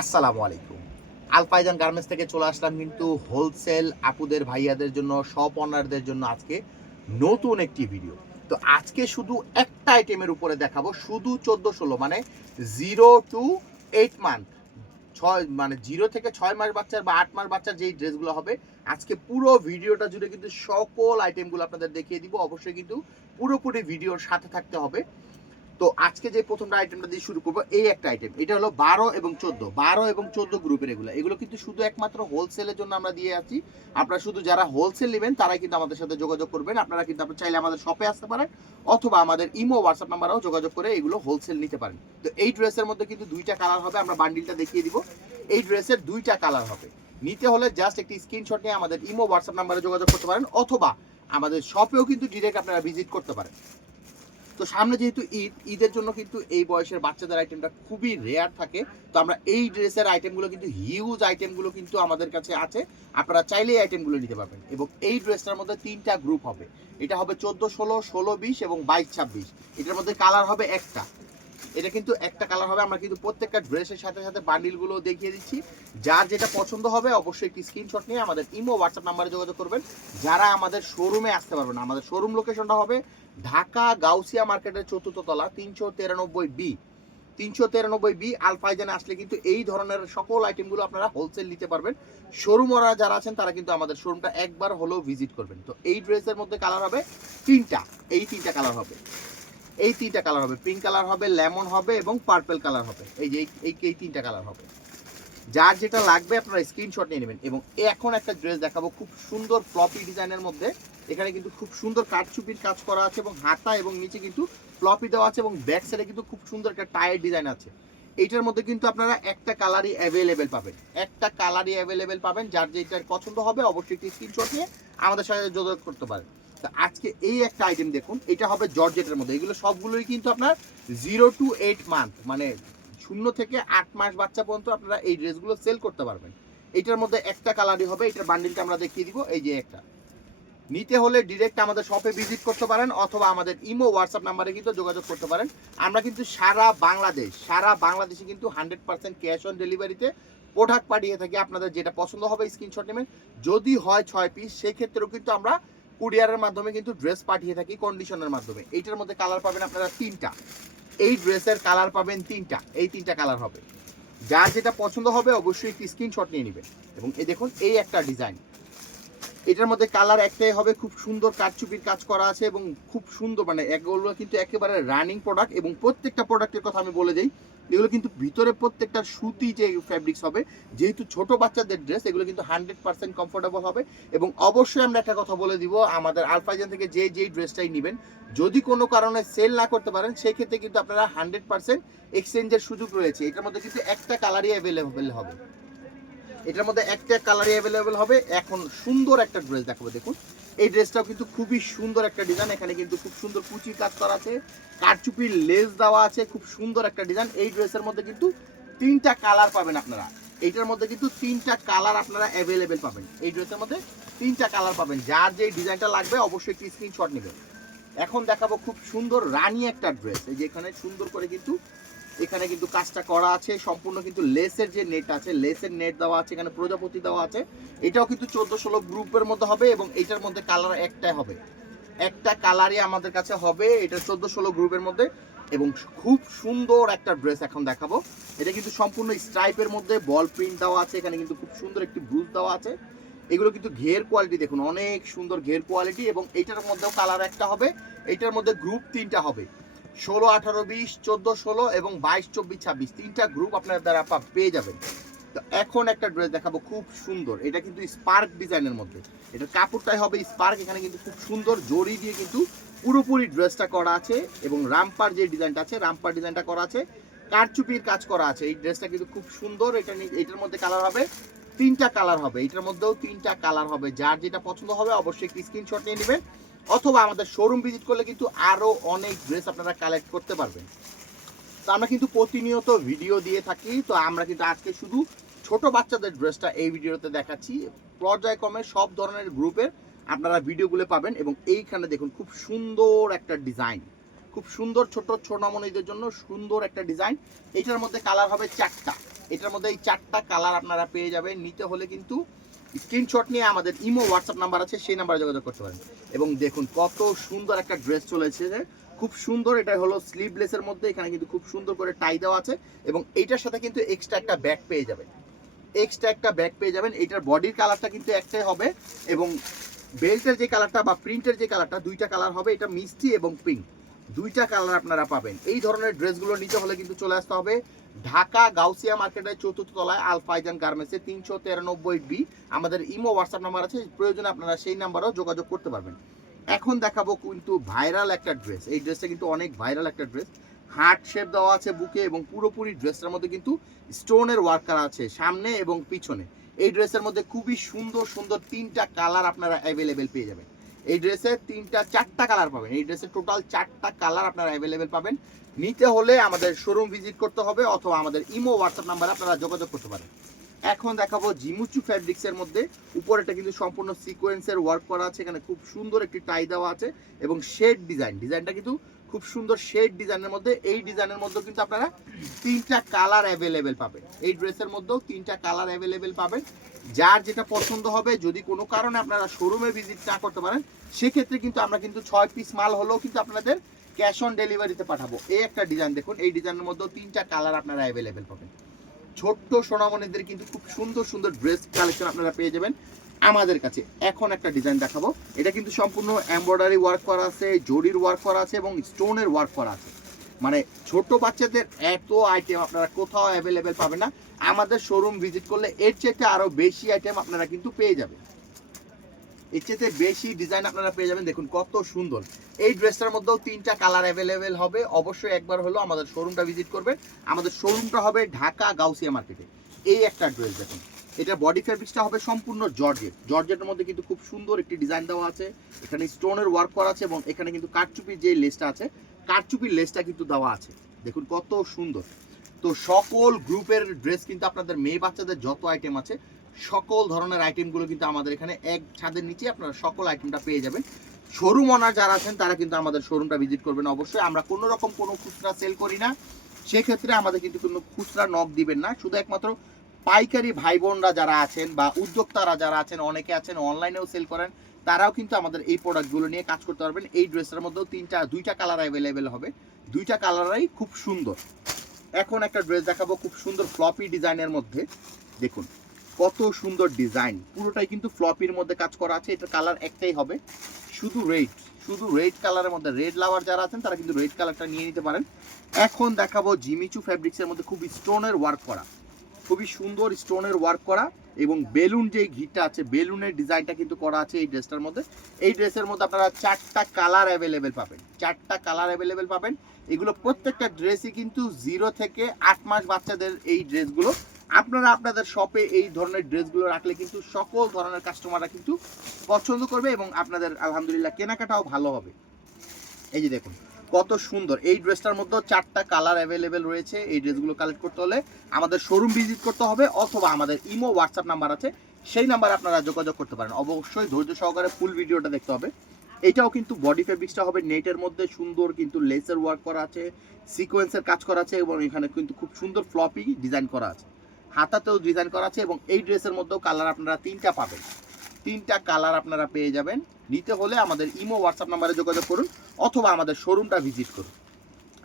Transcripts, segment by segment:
আসসালামু আলাইকুম। আলফাইজান গার্মেন্টস থেকে চলে আসলাম কিন্তু হোলসেল আপুদের ভাইয়াদের জন্য, শপ ওনারদের জন্য আজকে নতুন একটি ভিডিও। তো আজকে শুধু একটা আইটেমের উপরে দেখাবো, শুধু 14-16 মানে 0 টু 8 মান্থ, 6 মানে 0 থেকে 6 মাস বাচ্চার বা 8 মাস বাচ্চার যেই ড্রেসগুলো হবে, আজকে পুরো ভিডিওটা জুড়ে কিন্তু সকল আইটেমগুলো আপনাদের দেখিয়ে দিব। অবশ্যই কিন্তু পুরোপুরি ভিডিওর সাথে থাকতে হবে। তো আজকে যে প্রথমটা আইটেমটা দিয়ে শুরু করবো, এই একটা আইটেম, এটা হলো 12 এবং 14 গ্রুপের। এগুলো কিন্তু শুধু একমাত্র হোলসেলের জন্য আমরা দিয়ে আছি। আপনারা শুধু যারা হোলসেল নেবেন তারাই কিন্তু আমাদের সাথে যোগাযোগ করবেন। আপনারা কিন্তু চাইলে আমাদের শপে আসতে পারেন, অথবা আমাদের ইমো হোয়াটসঅ্যাপ নাম্বারেও যোগাযোগ করে এগুলো হোলসেল নিতে পারেন। তো এই ড্রেসের মধ্যে কিন্তু দুইটা কালার হবে, আমরা বান্ডিলটা দেখিয়ে দিব। এই ড্রেসের দুইটা কালার হবে। নিতে হলে জাস্ট একটি স্ক্রিনশট নিয়ে আমাদের ইমো হোয়াটসঅ্যাপ নাম্বারে যোগাযোগ করতে পারেন, অথবা আমাদের শপেও কিন্তু ডিরেক্ট আপনারা ভিজিট করতে পারেন। তো সামনে যেহেতু ঈদের জন্য কিন্তু এই বয়সের বাচ্চাদের আইটেমটা খুবই রেয়ার থাকে। তো আমরা এই ড্রেসের আইটেমগুলো কিন্তু হিউজ আইটেমগুলো কিন্তু আমাদের কাছে আছে, আপনারা চাইলে এই আইটেমগুলো নিতে পারবেন। এবং এই ড্রেসটার মধ্যে তিনটা গ্রুপ হবে, এটা হবে 14-16, 16-20 এবং 22-26। এটার মধ্যে কালার হবে একটা, এটা কিন্তু একটা কালার হবে। আমরা কিন্তু প্রত্যেকটা ড্রেসের সাথে সাথে বান্ডিলগুলো দেখিয়ে দিচ্ছি। যার যেটা পছন্দ হবে অবশ্যই একটি স্ক্রিনশট নিয়ে আমাদের ইমো হোয়াটসঅ্যাপ নাম্বারে যোগাযোগ করবেন। যারা আমাদের শোরুমে আসতে পারবেন, আমাদের শোরুম লোকেশনটা হবে ঢাকা গাউসিয়া মার্কেটের 4র্থ তলা, 393B। 393B আলফাইজানে আসলে কিন্তু এই ধরনের সকল আইটেমগুলো আপনারা হোলসেল নিতে পারবেন। শোরুম ওরা যারা আছেন তারা কিন্তু আমাদের শোরুমটা একবার হলেও ভিজিট করবেন। তো এই ড্রেসের মধ্যে কালার হবে তিনটা, এই তিনটা কালার হবে, এই তিনটা কালার হবে, পিঙ্ক কালার হবে, লেমন হবে এবং পার্পল কালার হবে। এই যে এই তিনটা কালার হবে। যার যেটা লাগবে আপনারা স্ক্রিনশট নিয়ে নেবেন। এবং এখন একটা ড্রেস দেখাবো খুব সুন্দর ফ্লপি ডিজাইনের মধ্যে। এখানে কিন্তু খুব সুন্দর কাঠচুপির কাজ করা আছে এবং হাতা এবং নিচে কিন্তু ফ্লপি দেওয়া আছে, এবং ব্যাক সাইডে কিন্তু খুব সুন্দর একটা টায়ার ডিজাইন আছে। এইটার মধ্যে কিন্তু আপনারা একটা কালারই অ্যাভেলেবেল পাবেন, একটা কালারই অ্যাভেলেবেল পাবেন। যার যেটার পছন্দ হবে অবশ্যই একটি স্ক্রিনশট নিয়ে আমাদের সাথে যোগাযোগ করতে পারেন। আজকে এই একটা আইটেম দেখুন, এটা হবে জর্জেটের মধ্যে। এগুলো সবগুলোই কিন্তু আপনার 0 টু 8 মান্থ মানে 0 থেকে 8 মাস বাচ্চা পর্যন্ত আপনারা এই ড্রেসগুলো সেল করতে পারবেন। এটার মধ্যে একটা কালারই হবে, এটার বান্ডিলটা আমরা দেখিয়ে দিব। এই যে একটা, নিতে হলে ডিরেক্ট আমাদের শপে ভিজিট করতে পারেন, অথবা আমাদের ইমো হোয়াটসঅ্যাপ নাম্বারে কিন্তু যোগাযোগ করতে পারেন। আমরা কিন্তু সারা বাংলাদেশে কিন্তু 100% ক্যাশ অন ডেলিভারিতে প্রোডাক্ট পাঠিয়ে থাকি। আপনাদের যেটা পছন্দ হবে স্ক্রিনশট নেবেন। যদি হয় 6 পিস, সেক্ষেত্রেও কিন্তু আমরা কুরিয়ারের মাধ্যমে কিন্তু ড্রেস পাঠিয়ে থাকি কন্ডিশনের মাধ্যমে। এইটার মধ্যে কালার পাবেন আপনারা তিনটা, এই ড্রেসের কালার পাবেন তিনটা, এই তিনটা কালার হবে। যার যেটা পছন্দ হবে অবশ্যই একটি স্ক্রিনশট নিয়ে নেবেন। এবং এই দেখুন এই একটা ডিজাইন, এটার মধ্যে কালার একটাই হবে, খুব সুন্দর কারচুপির কাজ করা আছে এবং খুব সুন্দর, মানে এগুলো কিন্তু একেবারে রানিং প্রোডাক্ট। এবং প্রত্যেকটা প্রোডাক্টের কথা আমি বলে দিই, এগুলো কিন্তু ভিতরে প্রত্যেকটা সুতি যে ফ্যাব্রিক্স হবে, যেহেতু ছোট বাচ্চাদের ড্রেস, এগুলো কিন্তু 100% কমফোর্টেবল হবে। এবং অবশ্যই আমরা একটা কথা বলে দিব, আমাদের আলফাইজান থেকে যেই ড্রেসটাই নেবেন, যদি কোনো কারণে সেল না করতে পারেন, সেই ক্ষেত্রে কিন্তু আপনারা 100% এক্সচেঞ্জের সুযোগ রয়েছে। এটার মধ্যে কিন্তু একটা কালারই অ্যাভেলেবেল হবে, এটার মধ্যে একটা কালারই অ্যাভেলেবেল হবে। এখন সুন্দর একটা ড্রেস দেখাবো, দেখুন এই ড্রেসটাও কিন্তু খুবই সুন্দর একটা ডিজাইন। এখানে কিন্তু খুব সুন্দর কুচির কাজ করা আছে, কারচুপির লেস দেওয়া আছে, খুব সুন্দর একটা ডিজাইন। এই ড্রেসের মধ্যে কিন্তু তিনটা কালার পাবেন আপনারা, এইটার মধ্যে কিন্তু তিনটা কালার আপনারা অ্যাভেলেবেল পাবেন। এই ড্রেসের মধ্যে তিনটা কালার পাবেন। যার যে ডিজাইনটা লাগবে অবশ্যই একটি স্ক্রিনশট নেবেন। এখন দেখাবো খুব সুন্দর রানী একটা ড্রেস। এই যে এখানে সুন্দর করে কিন্তু এখানে কিন্তু কাজটা করা আছে, সম্পূর্ণ কিন্তু লেসের যে নেট আছে, লেসের নেট দেওয়া আছে, এখানে প্রজাপতি দেওয়া আছে। এটাও কিন্তু 14-16 গ্রুপের মধ্যে হবে। এবং এটার মধ্যে কালার একটাই হবে, একটা কালারই আমাদের কাছে হবে, এটা 14-16 গ্রুপের মধ্যে। এবং খুব সুন্দর একটা ড্রেস এখন দেখাবো। এটা কিন্তু সম্পূর্ণ স্ট্রাইপের মধ্যে বল প্রিন্ট দেওয়া আছে, এখানে কিন্তু খুব সুন্দর একটি ব্লুজ দেওয়া আছে। এগুলো কিন্তু ঘের কোয়ালিটি দেখুন, অনেক সুন্দর ঘের কোয়ালিটি। এবং এইটার মধ্যেও কালার একটা হবে, এইটার মধ্যে গ্রুপ তিনটা হবে, 16, 18, 20, 14, 16 এবং 22, 24, 26 তিনটা গ্রুপ আপনার দ্বারা পেয়ে যাবেন। তো এখন একটা ড্রেস দেখাবো খুব সুন্দর, এটা কিন্তু স্পার্ক ডিজাইনের মধ্যে, এটার কাপড়টাই হবে স্পার্ক। এখানে কিন্তু খুব সুন্দর জড়ি দিয়ে কিন্তু পুরোপুরি ড্রেসটা করা আছে। এবং রামপার যে ডিজাইনটা আছে, রামপার ডিজাইনটা করা আছে, কারচুপির কাজ করা আছে। এই ড্রেসটা কিন্তু খুব সুন্দর। এটার মধ্যে কালার হবে তিনটা, কালার হবে এটার মধ্যেও তিনটা কালার হবে। যার যেটা পছন্দ হবে অবশ্যই একটি স্ক্রিনশট নিয়ে নেবেন, অথবা আমাদের শোরুম ভিজিট করলে কিন্তু আরো অনেক ড্রেস আপনারা কালেক্ট করতে পারবেন। তো আমরা কিন্তু প্রতিনিয়ত ভিডিও দিয়ে থাকি। তো আমরা কিন্তু আজকে শুধু ছোট বাচ্চাদের ড্রেসটা এই ভিডিওতে দেখাচ্ছি। পর্যায়ক্রমে সব ধরনের গ্রুপের আপনারা ভিডিওগুলো পাবেন। এবং এইখানে দেখুন খুব সুন্দর একটা ডিজাইন, খুব সুন্দর ছোট ছোনামনিদের জন্য সুন্দর একটা ডিজাইন। এইটার মধ্যে কালার হবে চারটা, এটার মধ্যে এই 4টা কালার আপনারা পেয়ে যাবেন। নিতে হলে কিন্তু স্ক্রিনশট নিয়ে আমাদের ইমো হোয়াটসঅ্যাপ নাম্বার আছে, সেই নাম্বারে যোগাযোগ করতে পারেন। এবং দেখুন কত সুন্দর একটা ড্রেস চলে এসেছে, খুব সুন্দর। এটা হলো স্লিভলেসের মধ্যে, এখানে কিন্তু খুব সুন্দর করে টাই দেওয়া আছে এবং এইটার সাথে কিন্তু এক্সট্রা একটা ব্যাগ পেয়ে যাবেন। এইটার বডির কালারটা কিন্তু একটাই হবে এবং বেল্টের যে কালারটা বা প্রিন্টের যে কালারটা, দুইটা কালার হবে। এটা মিষ্টি এবং পিঙ্ক, দুইটা কালার আপনারা পাবেন। এই ধরনের ড্রেসগুলো নিতে হলে কিন্তু চলে আসতে হবে ঢাকা গাউসিয়া মার্কেটের 4র্থ তলায় আল ফাইজান গার্মেন্টসে 393B। আমাদের ইমো হোয়াটসঅ্যাপ নাম্বার আছে, প্রয়োজনে আপনারা সেই নাম্বারেও যোগাযোগ করতে পারবেন। এখন দেখাবো কিন্তু ভাইরাল একটা ড্রেস। এই ড্রেসটা কিন্তু অনেক ভাইরাল একটা ড্রেস। হার্ট শেপ দেওয়া আছে বুকে এবং পুরোপুরি ড্রেসটার মধ্যে কিন্তু স্টোনের ওয়ার্ক করা আছে সামনে এবং পিছনে। এই ড্রেসের মধ্যে খুবই সুন্দর সুন্দর 3টা কালার আপনারা অ্যাভেলেবেল পেয়ে যাবেন। এই ড্রেসে 4টা কালার পাবেন। এই ড্রেসে টোটাল 4টা কালার আপনারা অ্যাভেলেবেল পাবেন। নিতে হলে আমাদের শোরুম ভিজিট করতে হবে অথবা আমাদের ইমো হোয়াটসঅ্যাপ নাম্বারে আপনারা যোগাযোগ করতে পারেন। এখন দেখাবো জিমুচু ফ্যাব্রিক্সের মধ্যে, উপরেটা কিন্তু সম্পূর্ণ সিকোয়েন্সের ওয়ার্ক করা আছে, এখানে খুব সুন্দর একটি টাই দেওয়া আছে এবং শেড ডিজাইনটা কিন্তু খুব সুন্দর শেড ডিজাইনের মধ্যে। এই ডিজাইনের মধ্যে কিন্তু আপনারা 3টা কালার অ্যাভেলেবেল পাবেন। এই ড্রেসের মধ্যেও 3টা কালার অ্যাভেলেবেল পাবেন। যার যেটা পছন্দ হবে, যদি কোনো কারণে আপনারা শোরুমে ভিজিট না করতে পারেন, সেক্ষেত্রে কিন্তু আমরা কিন্তু 6 পিস মাল হলেও কিন্তু আপনাদের ক্যাশ অন ডেলিভারিতে পাঠাবো। এই একটা ডিজাইন দেখুন, এই ডিজাইনের মধ্যেও 3টা কালার আপনারা অ্যাভেলেবেল পাবেন। ছোট্ট সোনামণিদের কিন্তু খুব সুন্দর সুন্দর ড্রেস কালেকশন আপনারা পেয়ে যাবেন আমাদের কাছে। এখন একটা ডিজাইন দেখাবো, এটা কিন্তু সম্পূর্ণ এমব্রয়ডারি ওয়ার্ক করা আছে, জরির ওয়ার্ক করা আছে এবং স্টোনের ওয়ার্ক করা আছে। মানে ছোট বাচ্চাদের এত আইটেম আপনারা কোথাও অ্যাভেলেবেল পাবেন না। আমাদের শোরুম ভিজিট করলে এর চেয়ে আরও বেশি আইটেম আপনারা কিন্তু পেয়ে যাবেন, এর চেয়ে বেশি ডিজাইন আপনারা পেয়ে যাবেন। দেখুন কত সুন্দর। এই ড্রেসটার মধ্যেও 3টা কালার অ্যাভেলেবেল হবে। অবশ্যই একবার হলো আমাদের শোরুমটা ভিজিট করবেন। আমাদের শোরুমটা হবে ঢাকা গাউসিয়া মার্কেটে। এই একটা ড্রেস দেখুন, এটা বডি ফেব্রিক্সটা হবে সম্পূর্ণ জর্জেটের মধ্যে কিন্তু খুব সুন্দর একটি ডিজাইন দেওয়া আছে, এখানে স্টোনের ওয়ার্ক করা আছে এবং এখানে কিন্তু কারচুপির যে লেসটা আছে, কারচুপির লেসটা কিন্তু দেওয়া আছে। দেখুন কত সুন্দর। তো সকল গ্রুপের ড্রেস কিন্তু আপনাদের মেয়ে বাচ্চাদের যত আইটেম আছে, সকল ধরনের আইটেমগুলো কিন্তু আমাদের এখানে এক ছাদের নিচে আপনারা সকল আইটেমটা পেয়ে যাবেন। শোরুম ওনার যারা আছেন তারা কিন্তু আমাদের শোরুমটা ভিজিট করবেন অবশ্যই। আমরা কোনো রকম কোনো খুচরা সেল করি না, সেক্ষেত্রে আমাদের কিন্তু কোনো খুচরা নক দিবেন না। শুধু একমাত্র পাইকারি ভাই বোনরা যারা আছেন বা উদ্যোক্তারা যারা আছেন, অনেকে আছেন অনলাইনেও সেল করেন, তারাও কিন্তু আমাদের এই প্রোডাক্টগুলো নিয়ে কাজ করতে পারবেন। এই ড্রেসের মধ্যেও 2টা কালার অ্যাভেলেবেল হবে, 2টা কালারই খুব সুন্দর। এখন একটা ড্রেস দেখাবো খুব সুন্দর ফ্লপি ডিজাইনের মধ্যে। দেখুন কত সুন্দর ডিজাইন, পুরোটাই কিন্তু ফ্লপির মধ্যে কাজ করা আছে। এটার কালার একটাই হবে, শুধু রেড কালারের মধ্যে। রেড লাভার যারা আছেন তারা কিন্তু রেড কালারটা নিয়ে নিতে পারেন। এখন দেখাবো জিমিচু ফ্যাব্রিক্সের মধ্যে খুব স্টোনের ওয়ার্ক করা, খুবই সুন্দর স্টোনের ওয়ার্ক করা এবং বেলুন যে ঘিটা আছে, বেলুনের ডিজাইনটা কিন্তু করা আছে এই ড্রেসটার মধ্যে। এই ড্রেসের মধ্যে আপনারা 4টা কালার অ্যাভেলেবেল পাবেন, 4টা কালার অ্যাভেলেবেল পাবেন। এগুলো প্রত্যেকটা ড্রেসই কিন্তু 0 থেকে 8 মাস বাচ্চাদের এই ড্রেসগুলো। আপনারা আপনাদের শপে এই ধরনের ড্রেসগুলো রাখলে কিন্তু সকল ধরনের কাস্টমাররা কিন্তু পছন্দ করবে এবং আপনাদের আলহামদুলিল্লাহ কেনাকাটাও ভালো হবে। এই যে দেখুন কত সুন্দর। এই ড্রেসটার মধ্যে 4টা কালার অ্যাভেলেবেল রয়েছে। এই ড্রেসগুলো কালেক্ট করতে হলে আমাদের শোরুম ভিজিট করতে হবে অথবা আমাদের ইমো হোয়াটসঅ্যাপ নাম্বার আছে, সেই নাম্বারে আপনারা যোগাযোগ করতে পারেন। অবশ্যই ধৈর্য সহকারে ফুল ভিডিওটা দেখতে হবে। এটাও কিন্তু বডি ফেব্রিক্সটা হবে নেটের মধ্যে, সুন্দর কিন্তু লেসের ওয়ার্ক করা আছে, সিকোয়েন্সের কাজ করা আছে এবং এখানে কিন্তু খুব সুন্দর ফ্লপি ডিজাইন করা আছে, হাতাতেও ডিজাইন করা আছে এবং এই ড্রেসের মধ্যেও কালার আপনারা 3টা পাবেন, 3টা কালার আপনারা পেয়ে যাবেন। নিতে হলে আমাদের ইমো হোয়াটসঅ্যাপ নাম্বারে যোগাযোগ করুন অথবা আমাদের শোরুমটা ভিজিট করুন।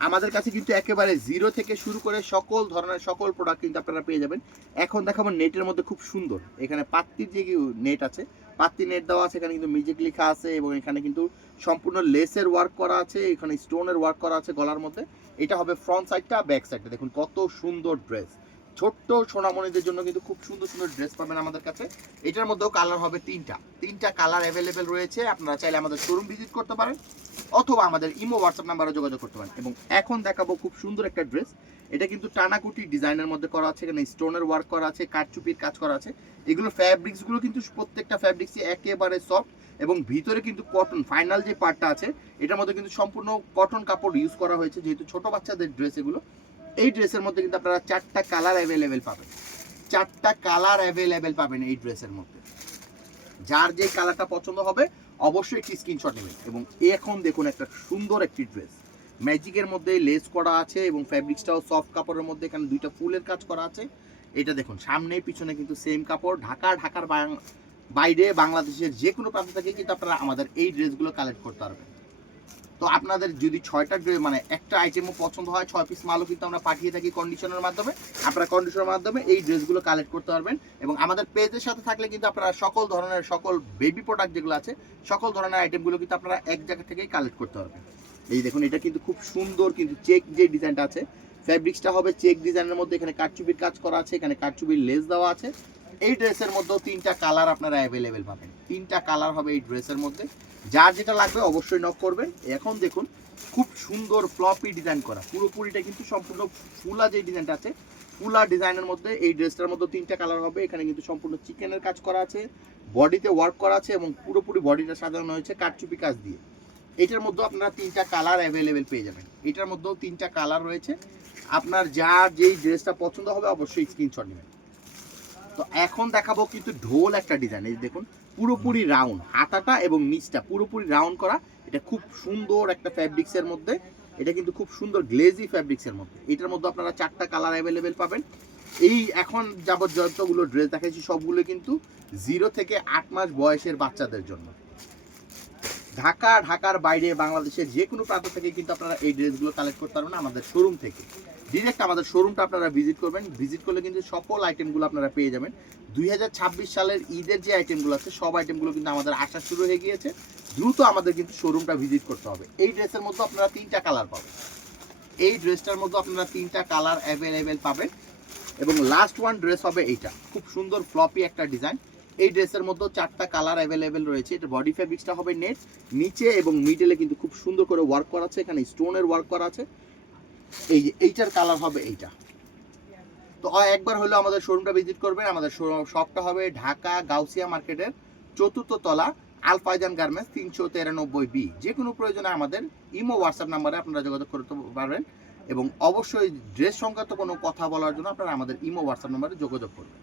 আমাদের কাছে কিন্তু একেবারে 0 থেকে শুরু করে সকল ধরনের সকল প্রোডাক্ট কিন্তু আপনারা পেয়ে যাবেন। এখন দেখাবো নেটের মধ্যে খুব সুন্দর, এখানে পাত্তির যে নেট আছে, পাত্তি নেট দেওয়া আছে, এখানে কিন্তু মিউজিক লেখা আছে এবং এখানে কিন্তু সম্পূর্ণ লেসের ওয়ার্ক করা আছে, এখানে স্টোনের ওয়ার্ক করা আছে গলার মধ্যে। এটা হবে ফ্রন্ট সাইডটা, ব্যাক সাইডটা। দেখুন কত সুন্দর ড্রেস, ছোট্ট সোনামণিদের জন্য কিন্তু খুব সুন্দর সুন্দর ড্রেস পাবেন আমাদের কাছে। এটার মধ্যেও কালার হবে 3টা কালার অ্যাভেলেবেল রয়েছে। আপনারা চাইলে আমাদের শোরুম ভিজিট করতে পারেন অথবা আমাদের ইমো হোয়াটসঅ্যাপ নাম্বারে যোগাযোগ করতে পারেন। এবং এখন দেখাবো খুব সুন্দর একটা ড্রেস, এটা কিন্তু টানাকুটি ডিজাইনের মধ্যে করা আছে, এখানে স্টোনের ওয়ার্ক করা আছে, কারচুপির কাজ করা আছে। এগুলো ফ্যাব্রিক্সগুলো কিন্তু প্রত্যেকটা ফ্যাব্রিক্সই একেবারে সফট এবং ভিতরে কিন্তু কটন, ফাইনাল যে পার্টটা আছে এটার মধ্যে কিন্তু সম্পূর্ণ কটন কাপড় ইউজ করা হয়েছে, যেহেতু ছোট বাচ্চাদের ড্রেস এগুলো। এই ড্রেসের মধ্যে কিন্তু আপনারা 4টা কালার অ্যাভেলেবেল পাবেন, 4টা কালার অ্যাভেলেবেল পাবেন এই ড্রেসের মধ্যে। যার যে কালারটা পছন্দ হবে অবশ্যই একটি স্ক্রিনশট নেবেন। এবং এখন দেখুন একটা সুন্দর একটি ড্রেস, ম্যাজিকের মধ্যে লেস করা আছে এবং ফ্যাব্রিক্সটাও সফট কাপড়ের মধ্যে, এখানে দুইটা ফুলের কাজ করা আছে। এটা দেখুন সামনে পিছনে কিন্তু সেম কাপড়। ঢাকার বাইরে বাংলাদেশের যে কোনো প্রান্ত থেকে কিন্তু আপনারা আমাদের এই ড্রেসগুলো কালেক্ট করতে পারবেন। তো আপনাদের যদি 6টা ড্রেস মানে একটা আইটেমও পছন্দ হয়, 6 পিস মালও কিন্তু আমরা পাঠিয়ে থাকি কন্ডিশনের মাধ্যমে। আপনারা কন্ডিশনের মাধ্যমে এই ড্রেসগুলো কালেক্ট করতে পারবেন এবং আমাদের পেজের সাথে থাকলে কিন্তু আপনারা সকল বেবি প্রোডাক্ট যেগুলো আছে সকল ধরনের আইটেমগুলো কিন্তু আপনারা এক জায়গা থেকেই কালেক্ট করতে পারবেন। এই দেখুন এটা কিন্তু খুব সুন্দর, কিন্তু চেক যে ডিজাইনটা আছে ফ্যাব্রিক্সটা হবে চেক ডিজাইনের মধ্যে, এখানে কারচুপির কাজ করা আছে, এখানে কারচুপির লেস দেওয়া আছে। এই ড্রেসের মধ্যেও 3টা কালার আপনারা অ্যাভেলেবেল পাবেন, 3টা কালার হবে এই ড্রেসের মধ্যে। যার যেটা লাগবে অবশ্যই নক করবেন। এখন দেখুন খুব সুন্দর ফ্লপি ডিজাইন করা, পুরোপুরিটা কিন্তু সম্পূর্ণ ফুলা যে ডিজাইনটা আছে ফুলা ডিজাইনের মধ্যে এই ড্রেসটার মধ্যে 3টা কালার হবে। এখানে কিন্তু সম্পূর্ণ চিকেনের কাজ করা আছে, বডিতে ওয়ার্ক করা আছে এবং পুরোপুরি বডিটা সাজানো হয়েছে কারচুপি কাজ দিয়ে। এটার মধ্যেও আপনারা 3টা কালার অ্যাভেলেবেল পেয়ে যাবেন। এটার মধ্যেও 3টা কালার রয়েছে, আপনার যার যেই ড্রেসটা পছন্দ হবে অবশ্যই স্ক্রিনশট নেবেন। তো এখন দেখাবো কিন্তু ঢোল একটা ডিজাইন। এই দেখুন পুরোপুরি রাউন্ড, হাতাটা এবং নিচটা পুরোপুরি রাউন্ড করা। এটা খুব সুন্দর একটা ফ্যাব্রিক্সের মধ্যে, এটা কিন্তু খুব সুন্দর গ্লেজি ফ্যাব্রিক্সের মধ্যে। এটার মধ্যে আপনারা 4টা কালার অ্যাভেলেবেল পাবেন। এই এখন যাবত যতগুলো ড্রেস দেখাচ্ছি সবগুলো কিন্তু 0 থেকে 8 মাস বয়সের বাচ্চাদের জন্য। ঢাকার বাইরে বাংলাদেশের যে কোনো প্রান্ত থেকে কিন্তু আপনারা এই ড্রেসগুলো কালেক্ট করতে পারবেন আমাদের শোরুম থেকে। ডিরেক্ট আমাদের শোরুমটা আপনারা ভিজিট করবেন, ভিজিট করলে কিন্তু সকল আইটেমগুলো আপনারা পেয়ে যাবেন। 2026 সালের ঈদের যে আইটেমগুলো আছে সব আইটেমগুলো কিন্তু আমাদের আসা শুরু হয়ে গিয়েছে, দ্রুত আমাদের কিন্তু শোরুমটা ভিজিট করতে হবে। এই ড্রেসের মধ্যে আপনারা 3টা কালার পাবেন, এই ড্রেসটার মধ্যে আপনারা 3টা কালার অ্যাভেলেবেল পাবেন এবং লাস্ট ওয়ান ড্রেস হবে এইটা, খুব সুন্দর ফ্লপি একটা ডিজাইন। এই ড্রেসের মধ্যে 4টা কালার অ্যাভেলেবেল রয়েছে। এটা বডি ফ্যাব্রিক্সটা হবে নেট, নিচে এবং মিডলে কিন্তু খুব সুন্দর করে ওয়ার্ক করা আছে, এখানে স্টোনের ওয়ার্ক করা আছে। এইটার কালার হবে এইটা। তো একবার হলো আমাদের শোরুমটা ভিজিট করবেন। আমাদের শপটা হবে ঢাকা গাউসিয়া মার্কেটের 4র্থ তলা আল ফাইজান গার্মেন্টস 393B। যে কোনো প্রয়োজনে আমাদের ইমো হোয়াটসঅ্যাপ নাম্বারে আপনারা যোগাযোগ করতে পারবেন এবং অবশ্যই ড্রেস সংক্রান্ত কোনো কথা বলার জন্য আপনারা আমাদের ইমো হোয়াটসঅ্যাপ নাম্বারে যোগাযোগ করবেন।